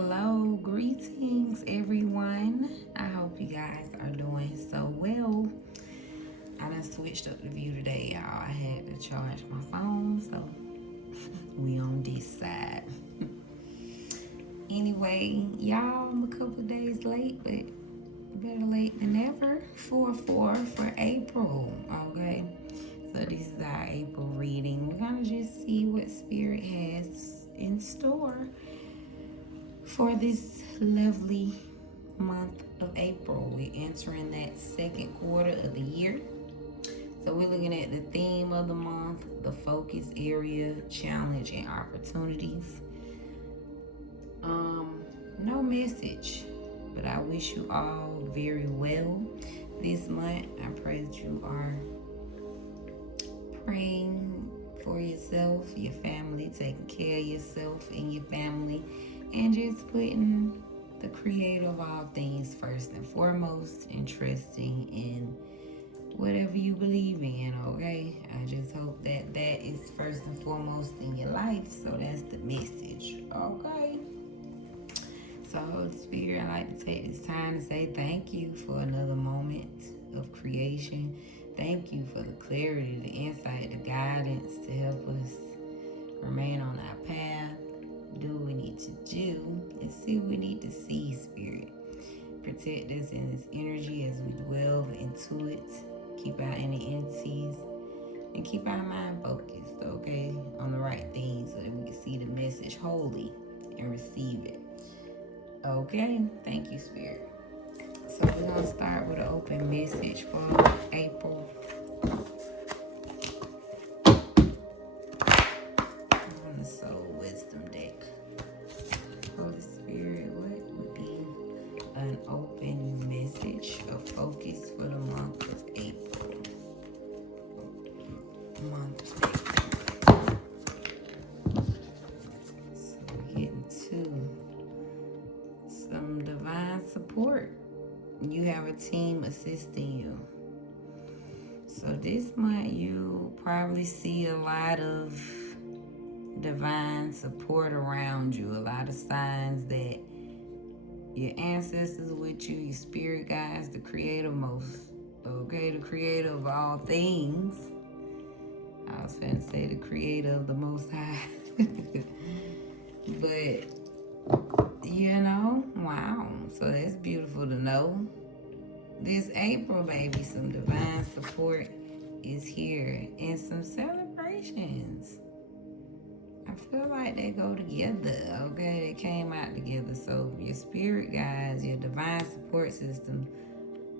Hello, greetings everyone. I hope you guys are doing so well. I done switched up the view today, y'all. I had to charge my phone, so we on this side. Anyway, y'all, I'm a couple days late, but better late than never. 4-4 for April, okay? So this is our April reading. We're gonna just see what Spirit has in store for this lovely month of April. We're entering that second quarter of the year. So we're looking at the theme of the month, the focus area, challenge, and opportunities. No message, but I wish you all very well this month. I pray that you are praying for yourself, your family, taking care of yourself and your family, and just putting the creator of all things first and foremost, and trusting in whatever you believe in, okay? I just hope that that is first and foremost in your life. So that's the message, okay? So Holy Spirit, I'd like to take this time to say thank you for another moment of creation. Thank you for the clarity, the insight, the guidance to help us remain on our path, do what we need to do, and see what we need to see, Spirit. Protect us in this energy as we dwell into it. Keep our inner entities and keep our mind focused, okay, on the right things so that we can see the message wholly and receive it. Okay, thank you, Spirit. So we're going to start with an open message for April. On the Soul Wisdom deck. Holy Spirit, what would be an open message of focus for the month of April? So we're getting to some divine support. You have a team assisting you. So this month you probably see a lot of divine support around you, a lot of signs that your ancestors with you, your spirit guides, the creator most, okay, the creator of all things. I was going to say the creator of the Most High. But, wow. So that's beautiful to know. This April, baby, some divine support is here and some celebrations. I feel like they go together, okay? They came out together. So your spirit guides, your divine support system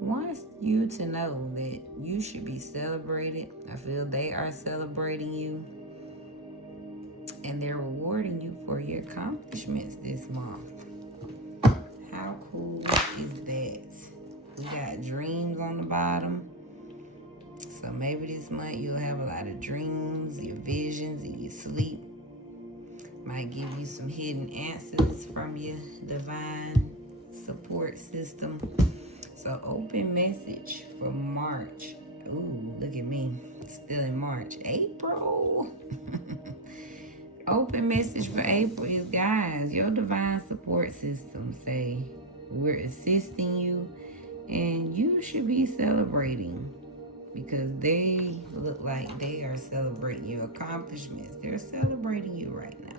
wants you to know that you should be celebrated. I feel they are celebrating you. And they're rewarding you for your accomplishments this month. How cool is that? We got dreams on the bottom. So maybe this month you'll have a lot of dreams, your visions in your sleep. Might give you some hidden answers from your divine support system. So open message for March. Ooh, look at me. Still in March. April. Open message for April is, guys, your divine support system say we're assisting you and you should be celebrating, because they look like they are celebrating your accomplishments. They're celebrating you right now.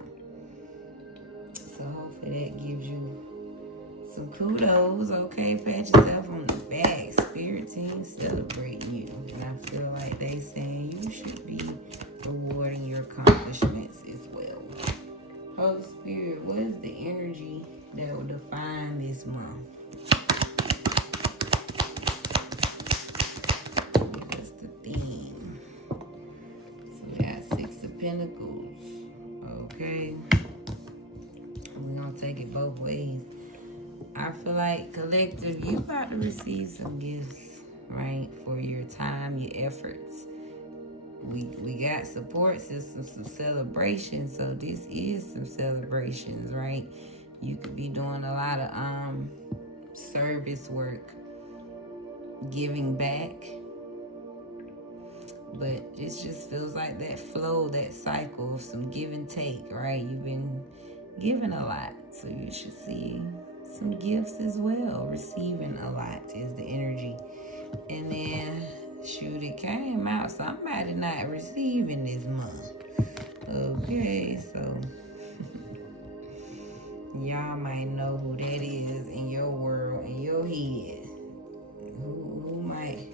So hopefully that gives you some kudos, okay? Pat yourself on the back. Spirit team celebrating you. And I feel like they saying you should be rewarding your accomplishments as well. Holy Spirit, what is the energy that will define this month? What's the theme? So we got 6 of Pentacles. Okay. We're going to take it both ways. I feel like collective, you about to receive some gifts, right? For your time, your efforts. We got support systems, some celebrations. So this is some celebrations, right? You could be doing a lot of service work, giving back. But it just feels like that flow, that cycle of some give and take, right? You've been giving a lot. So you should see some gifts as well. Receiving a lot is the energy. And then, shoot, it came out. Somebody not receiving this month. Okay, so y'all might know who that is in your world, in your head. Who might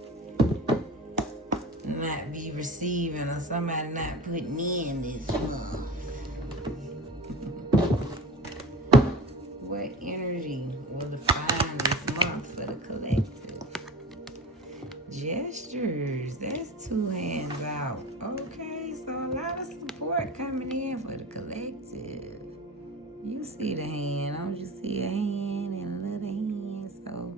not be receiving, or somebody not putting in this month. What energy will define this month for the collective? Gestures. That's 2 hands out. Okay, so a lot of support coming in for the collective. You see the hand. Don't you see a hand and a little hand? So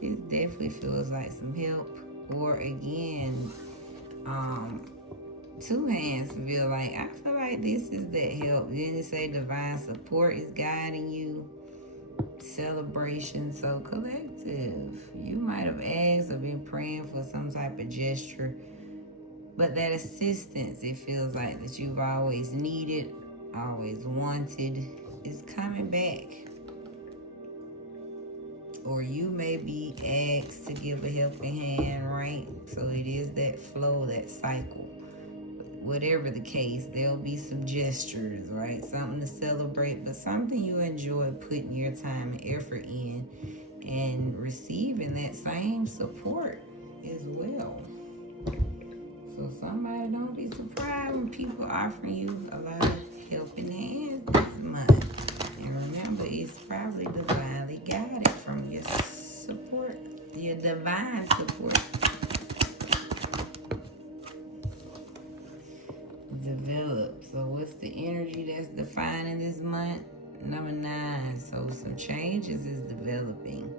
this definitely feels like some help. Or again, 2 hands feel like, I feel like this is that help. Then it say divine support is guiding you. Celebration. So collective, you might have asked or been praying for some type of gesture, but that assistance, it feels like that you've always needed, always wanted, is coming back. Or you may be asked to give a helping hand, right? So it is that flow, that cycle. Whatever the case, there'll be some gestures, right? Something to celebrate, but something you enjoy putting your time and effort in, and receiving that same support as well. So somebody, don't be surprised when people offering you a lot of helping hands this month. And remember, it's probably divinely guided from your support, your divine support. Develop. So what's the energy that's defining this month? Number 9. So some changes is developing.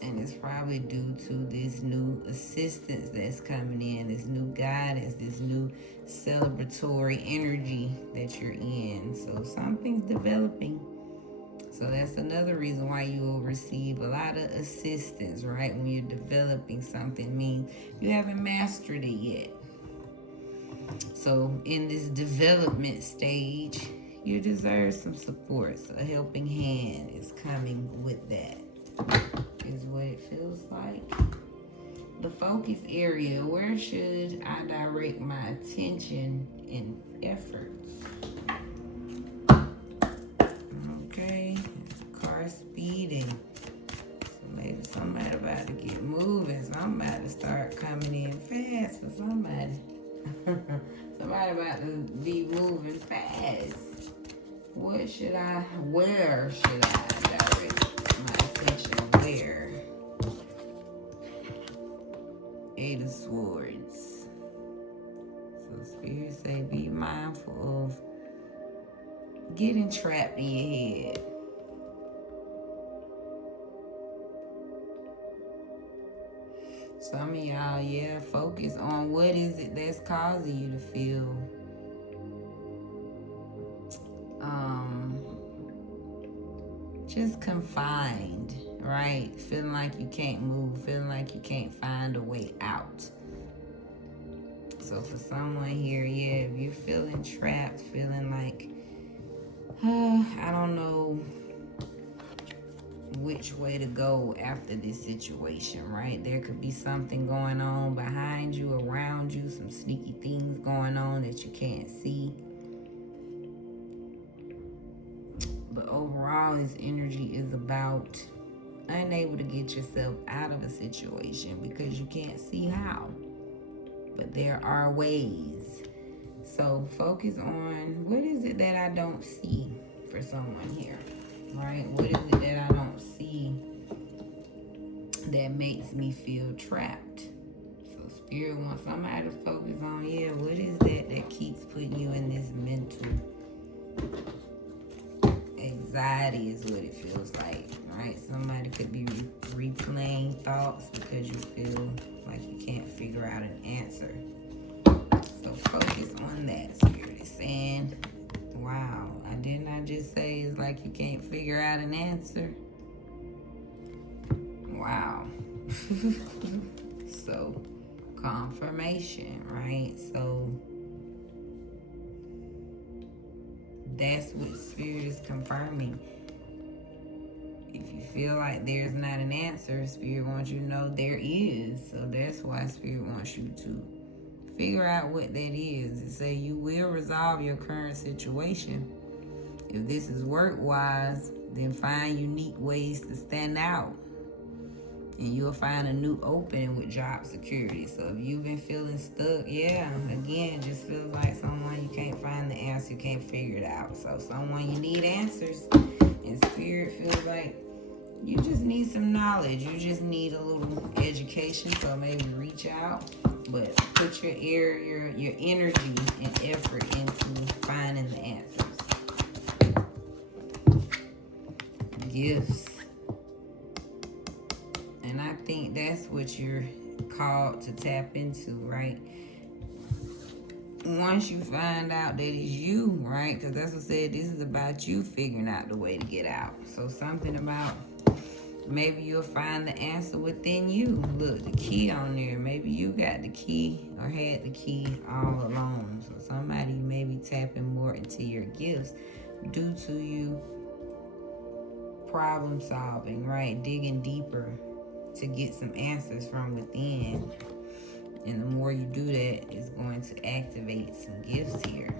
And it's probably due to this new assistance that's coming in, this new guidance, this new celebratory energy that you're in. So something's developing. So that's another reason why you will receive a lot of assistance, right? When you're developing something, means you haven't mastered it yet. So in this development stage, you deserve some support. So a helping hand is coming with that, is what it feels like. The focus area, where should I direct my attention and efforts? Okay, car speeding. So maybe somebody about to get moving. Somebody start coming in fast for somebody. Somebody about to be moving fast. Where should I direct my attention? Where? 8 of Swords. So Spirit say be mindful of getting trapped in your head. Some of y'all, focus on what is it that's causing you to feel just confined, right? Feeling like you can't move, feeling like you can't find a way out. So for someone here, if you're feeling trapped, feeling like, I don't know which way to go after this situation, right? There could be something going on behind you, around you, some sneaky things going on that you can't see. But overall, this energy is about unable to get yourself out of a situation because you can't see how. But there are ways. So focus on, what is it that I don't see for someone here, right? What is it that I don't see that makes me feel trapped? So Spirit wants somebody to focus on, what is that keeps putting you in this mental anxiety is what it feels like, right? Somebody could be replaying thoughts because you feel like you can't figure out an answer. So focus on that. Spirit is saying, wow, didn't I just say it's like you can't figure out an answer? Wow. So confirmation, right? So that's what Spirit is confirming. If you feel like there's not an answer, Spirit wants you to know there is. So that's why Spirit wants you to figure out what that is. It say you will resolve your current situation. If this is work-wise, then find unique ways to stand out. And you'll find a new opening with job security. So if you've been feeling stuck, again, just feels like someone you can't find the answer, you can't figure it out. So someone you need answers, and Spirit feels like you just need some knowledge. You just need a little education. So maybe reach out, but put your energy and effort into finding the answers. Gifts. And I think that's what you're called to tap into, right? Once you find out that it's you, right? Because that's what I said, this is about you figuring out the way to get out. So something about maybe you'll find the answer within you. Look, the key on there. Maybe you got the key or had the key all along. So somebody may be tapping more into your gifts due to you problem solving, right? Digging deeper to get some answers from within. And the more you do that, it's going to activate some gifts here.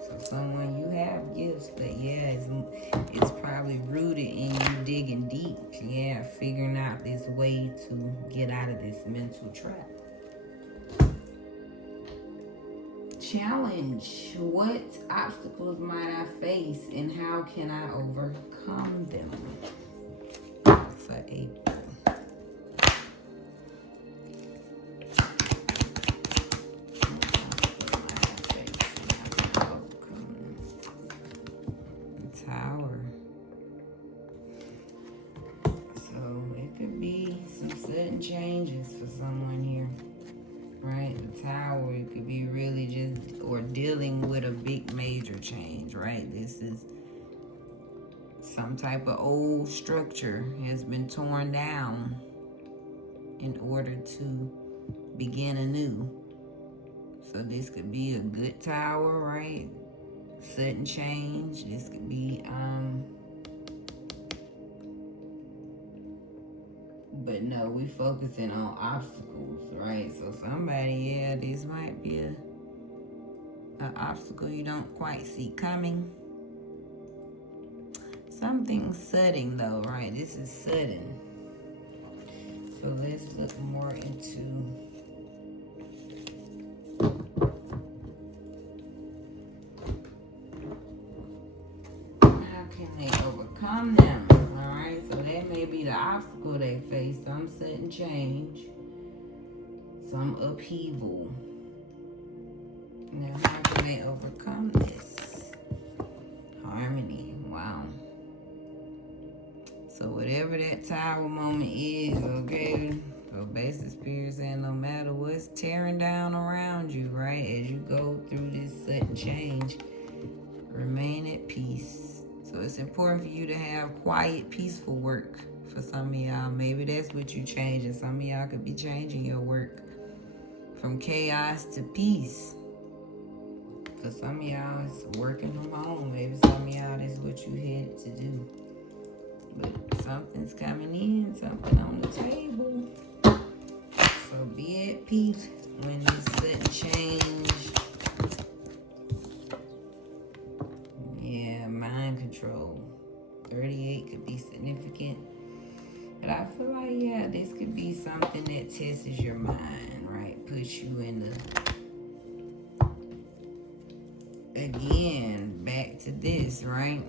So someone, you have gifts, but it's probably rooted in you digging deep. Figuring out this way to get out of this mental trap. Challenge. What obstacles might I face and how can I overcome them? For April. Tower. So it could be some sudden changes for someone here, right? The Tower, it could be really just, or dealing with a big major change, right? This is some type of old structure has been torn down in order to begin anew. So this could be a good tower, right? Sudden change. This could be but no, we focusing on obstacles, right? So somebody, this might be an obstacle you don't quite see coming. Something sudden though, right? This is sudden. So let's look more into how can they overcome them. All right, so that may be the obstacle they face. Some sudden change, some upheaval. Now how can they overcome this? Harmony. Wow. So whatever that Tower moment is, okay, so basic Spirit saying no matter what's tearing down around you, right, as you go through this sudden change, remain at peace. So it's important for you to have quiet, peaceful work for some of y'all. Maybe that's what you changing. Some of y'all could be changing your work from chaos to peace. For some of y'all, it's working from home. Maybe some of y'all, that's what you had to do. But something's coming in, something on the table. So be at peace when this sudden change. Mind control. 38 could be significant. But I feel like, this could be something that tests your mind, right? Puts you in the... Again, back to this, right?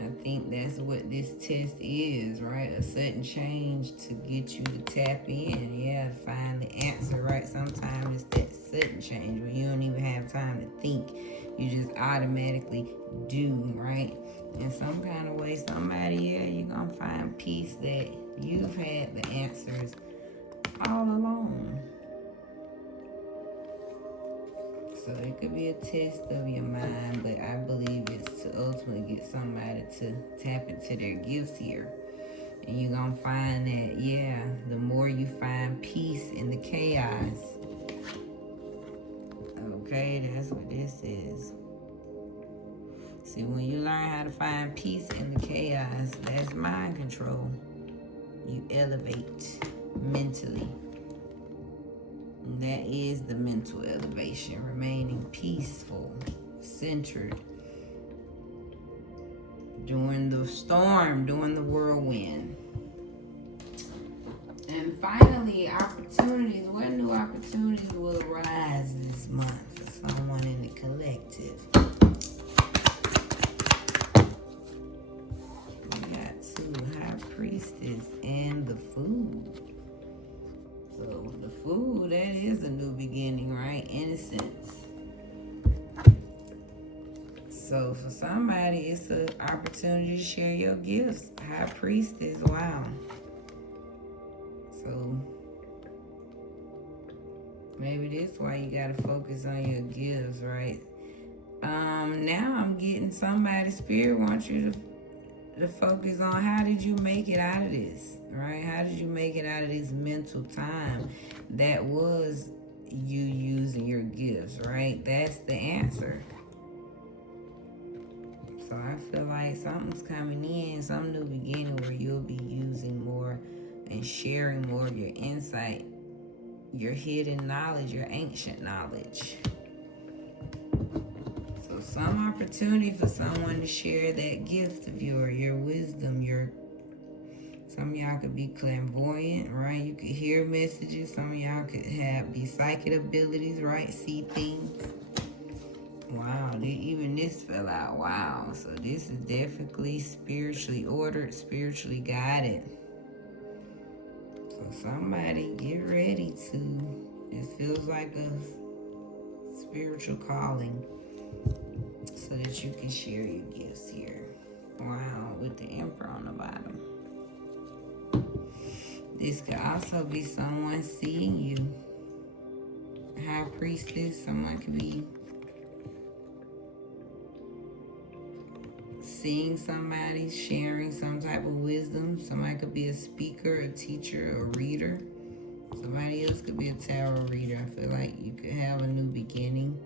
I think that's what this test is, right? A sudden change to get you to tap in, find the answer, right? Sometimes it's that sudden change where you don't even have time to think. You just automatically do, right? In some kind of way, somebody, you're going to find peace that you've had the answers all along. So it could be a test of your mind, but I believe it's to ultimately get somebody to tap into their gifts here. And you're going to find that, the more you find peace in the chaos, okay, that's what this is. See, when you learn how to find peace in the chaos, that's mind control. You elevate mentally. And that is the mental elevation, remaining peaceful, centered during the storm, during the whirlwind. And finally, opportunities. What new opportunities will arise this month for someone in the collective? We got two, High Priestess and the Fool. So the Fool, that is a new beginning, right? Innocence. So for somebody, it's an opportunity to share your gifts. High Priestess, wow. So maybe that's why you gotta focus on your gifts, right? Now I'm getting somebody, Spirit wants you to focus on how did you make it out of this, right? How did you make it out of this mental time that was you using your gifts, right? That's the answer. So I feel like something's coming in, some new beginning where you'll be using more and sharing more of your insight, your hidden knowledge, your ancient knowledge. So some opportunity for someone to share that gift of your wisdom, some of y'all could be clairvoyant, right? You could hear messages. Some of y'all could be psychic abilities, right? See things. Wow, even this fell out. Wow, so this is definitely spiritually ordered, spiritually guided. So somebody get ready to, it feels like a spiritual calling so that you can share your gifts here. Wow, with the Emperor on the bottom. This could also be someone seeing you. High Priestess, someone could be seeing somebody, sharing some type of wisdom. Somebody could be a speaker, a teacher, a reader. Somebody else could be a tarot reader. I feel like you could have a new beginning.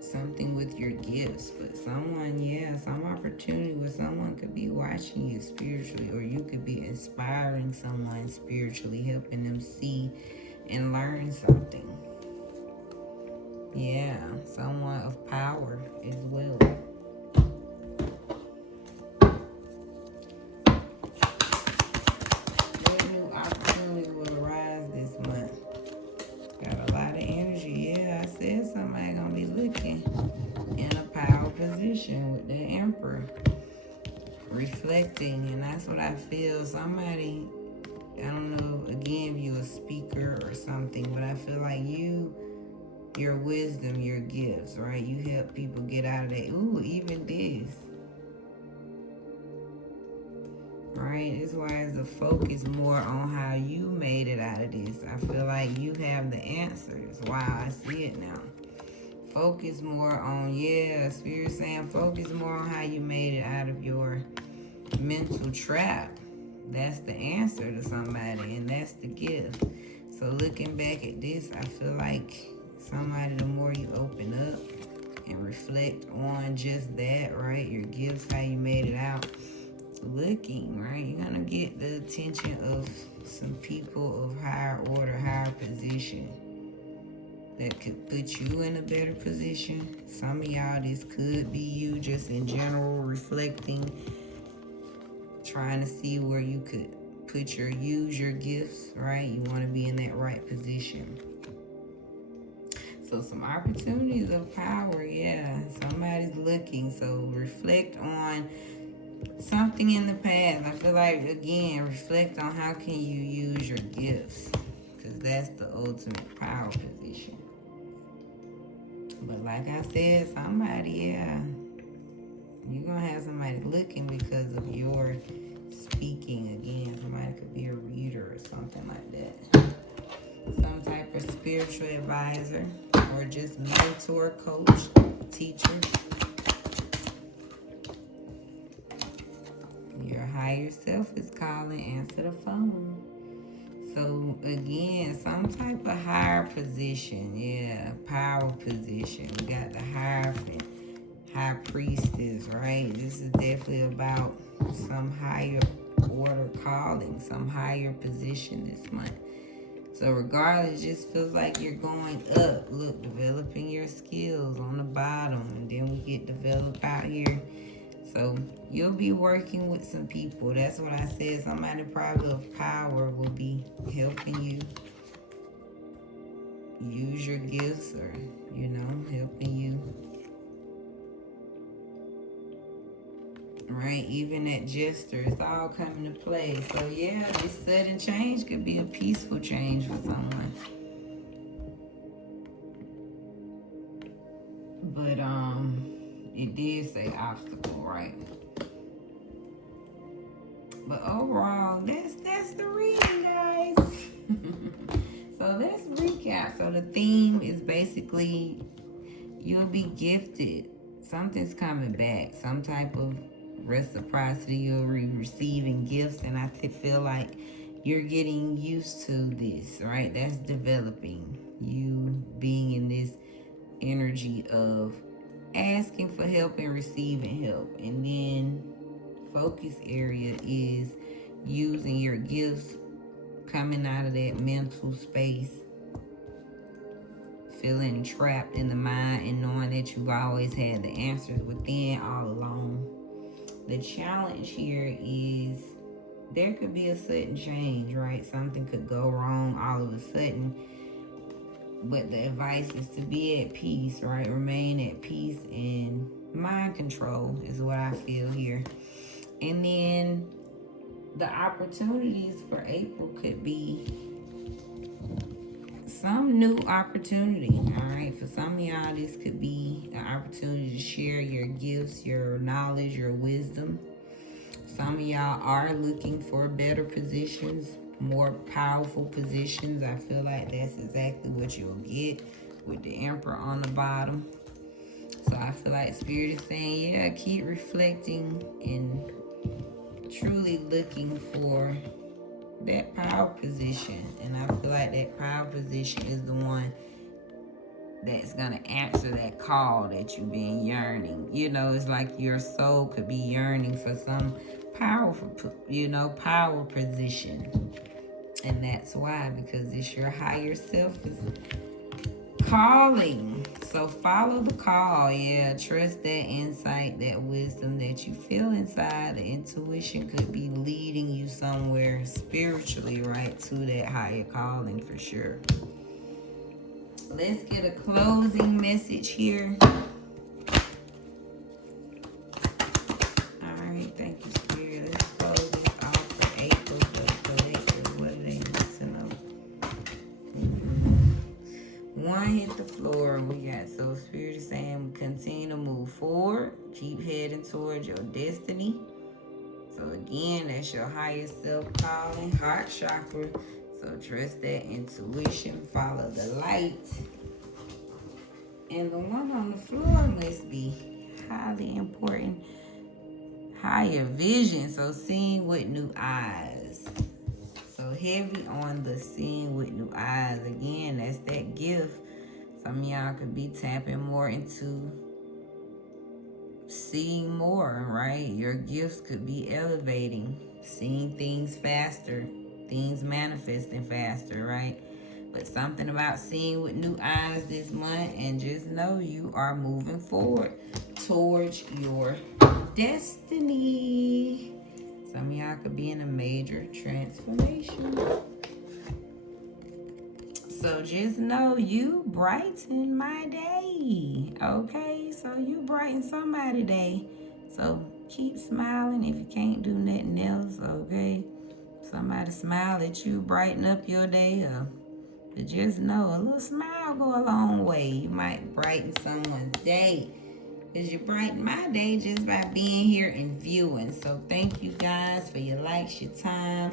Something with your gifts. But someone, some opportunity where someone could be watching you spiritually, or you could be inspiring someone spiritually, helping them see and learn something. Yeah, someone of power as well. With the Emperor reflecting, and that's what I feel. Somebody, I don't know, again, if you're a speaker or something, but I feel like your wisdom, your gifts, right? You help people get out of that. Ooh, even this, right? That's why it's the focus more on how you made it out of this. I feel like you have the answers. Wow, I see it now. Focus more on, Spirit saying focus more on how you made it out of your mental trap. That's the answer to somebody, and that's the gift. So looking back at this, I feel like somebody, the more you open up and reflect on just that, right? Your gifts, how you made it out. Looking, right? You're going to get the attention of some people of higher order, higher position, that could put you in a better position. Some of y'all, this could be you just in general reflecting, trying to see where you could use your gifts, right? You want to be in that right position. So some opportunities of power, somebody's looking. So reflect on something in the past. I feel like, again, reflect on how can you use your gifts, because that's the ultimate power position. But like I said, somebody, you're going to have somebody looking because of your speaking. Again, somebody could be a reader or something like that. Some type of spiritual advisor or just mentor, coach, teacher. Your higher self is calling. Answer the phone. So again, some type of higher position, power position. We got the Hierophant, high High Priestess, right? This is definitely about some higher order calling, some higher position this month. So regardless, it just feels like you're going up. Look, developing your skills on the bottom, and then we get developed out here. So you'll be working with some people. That's what I said. Somebody probably of power will be helping you use your gifts, or, you know, helping you. Right? Even that gesture, it's all coming to play. So yeah, this sudden change could be a peaceful change for someone. But it did say obstacle, right? But overall, that's the reading, guys. So let's recap. So the theme is basically you'll be gifted. Something's coming back. Some type of reciprocity. You'll be receiving gifts, and I feel like you're getting used to this, right? That's developing. You being in this energy of asking for help and receiving help. And then focus area is using your gifts, coming out of that mental space, feeling trapped in the mind and knowing that you've always had the answers within all along. The challenge here is there could be a sudden change, right? Something could go wrong all of a sudden. But the advice is to be at peace, right? Remain at peace, and mind control is what I feel here. And then the opportunities for April could be some new opportunity, all right? For some of y'all, this could be an opportunity to share your gifts, your knowledge, your wisdom. Some of y'all are looking for better positions, more powerful positions. I feel like that's exactly what you'll get with the Emperor on the bottom. So I feel like Spirit is saying, yeah, keep reflecting and truly looking for that power position. And I feel like that power position is the one that's going to answer that call that you've been yearning. You know, it's like your soul could be yearning for some powerful, power position. And that's why, because it's your higher self is calling. So follow the call. Yeah, trust that insight, that wisdom that you feel inside. The intuition could be leading you somewhere spiritually, right, to that higher calling for sure. Let's get a closing message here. All right, thank you, Spirit. Let's close this off for April for the collective. What do they need to know? One hit the floor. We got, so Spirit is saying continue to move forward. Keep heading towards your destiny. So again, that's your highest self calling, heart chakra. So trust that intuition, follow the light. And the one on the floor must be highly important, higher vision. So seeing with new eyes. So heavy on the seeing with new eyes. Again, that's that gift. Some of y'all could be tapping more into seeing more, right? Your gifts could be elevating, seeing things faster, things manifesting faster, right? But something about seeing with new eyes this month, and just know you are moving forward towards your destiny. Some of y'all could be in a major transformation. So just know you brighten my day, okay? So you brighten somebody's day. So keep smiling if you can't do nothing else, okay? Somebody smile at you, brighten up your day, but just know a little smile go a long way. You might brighten someone's day, because you brighten my day just by being here and viewing. So thank you guys for your likes, your time.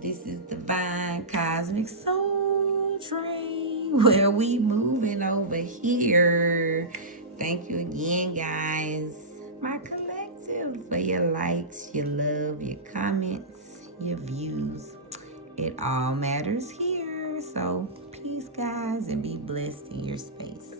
This is Divine Cosmic Soul Train, where we moving over here. Thank you again, guys, my collective, for your likes, your love, your comments, your views. It all matters here. So peace, guys, and be blessed in your space.